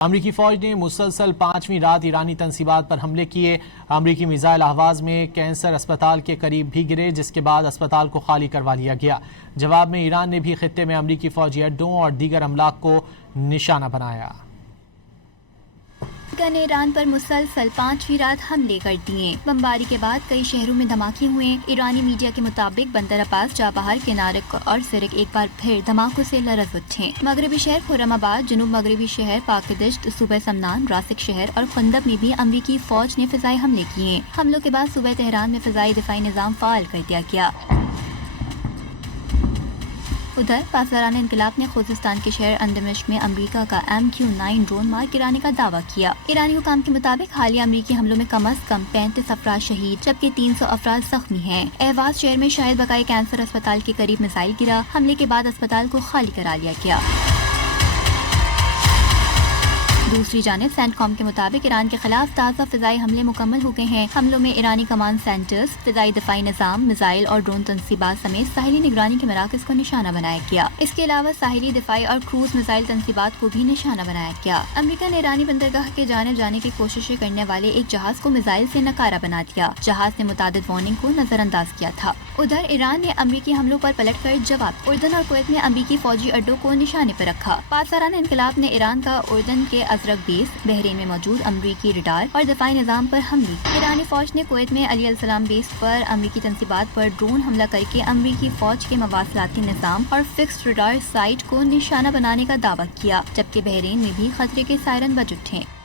امریکی فوج نے مسلسل 5ویں رات ایرانی تنصیبات پر حملے کیے۔ امریکی میزائل اہواز میں کینسر اسپتال کے قریب بھی گرے، جس کے بعد اسپتال کو خالی کروا لیا گیا۔ جواب میں ایران نے بھی خطے میں امریکی فوجی اڈوں اور دیگر املاک کو نشانہ بنایا۔ امریکہ نے ایران پر مسلسل 5ویں رات حملے کر دیے۔ بمباری کے بعد کئی شہروں میں دھماکے ہوئے۔ ایرانی میڈیا کے مطابق بندر عباس، چابہار، کنارک اور سرک ایک بار پھر دھماکوں سے لرز اٹھے۔ مغربی شہر خرم آباد، جنوب مغربی شہر پاکدشت، صوبہ سمنان، راسک شہر اور قندب میں بھی امریکی فوج نے فضائی حملے کیے۔ حملوں کے بعد صوبہ تہران میں فضائی دفاعی نظام فعال کر دیا گیا۔ ادھر پاسداران انقلاب نے خوزستان کے شہر اندمشق میں امریکہ کا MQ-9 ڈرون مار گرانے کا دعویٰ کیا۔ ایرانی حکام کے مطابق حالیہ امریکی حملوں میں کم از کم 35 افراد شہید جبکہ 300 افراد زخمی ہیں۔ اہواز شہر میں شاہد بقائے کینسر اسپتال کے قریب میزائل گرا۔ حملے کے بعد اسپتال کو خالی کرا لیا گیا۔ دوسری جانب سینٹ کام کے مطابق ایران کے خلاف تازہ فضائی حملے مکمل ہو گئے ہیں۔ حملوں میں ایرانی کمانڈ سینٹرز، فضائی دفاعی نظام، میزائل اور ڈرون تنصیبات سمیت ساحلی نگرانی کے مراکز کو نشانہ بنایا گیا۔ اس کے علاوہ ساحلی دفاعی اور کروز میزائل تنصیبات کو بھی نشانہ بنایا گیا۔ امریکہ نے ایرانی بندرگاہ کی جانب جانے کی کوششیں کرنے والے ایک جہاز کو میزائل سے نکارہ بنا دیا۔ جہاز نے متعدد وارننگ کو نظر انداز کیا تھا۔ ادھر ایران نے امریکی حملوں پر پلٹ کر جواب۔ اردن اور کویت میں امریکی فوجی اڈوں کو نشانے پر رکھا۔ پاسداران انقلاب نے ایران کا اردن کے ازرق بیس، بحرین میں موجود امریکی ریڈار اور دفاعی نظام پر حملے۔ ایرانی فوج نے کویت میں علی السلام بیس پر امریکی تنصیبات پر ڈرون حملہ کر کے امریکی فوج کے مواصلاتی نظام اور فکسڈ ریڈار سائٹ کو نشانہ بنانے کا دعویٰ کیا، جبکہ بحرین میں بھی خطرے کے سائرن بج اٹھے۔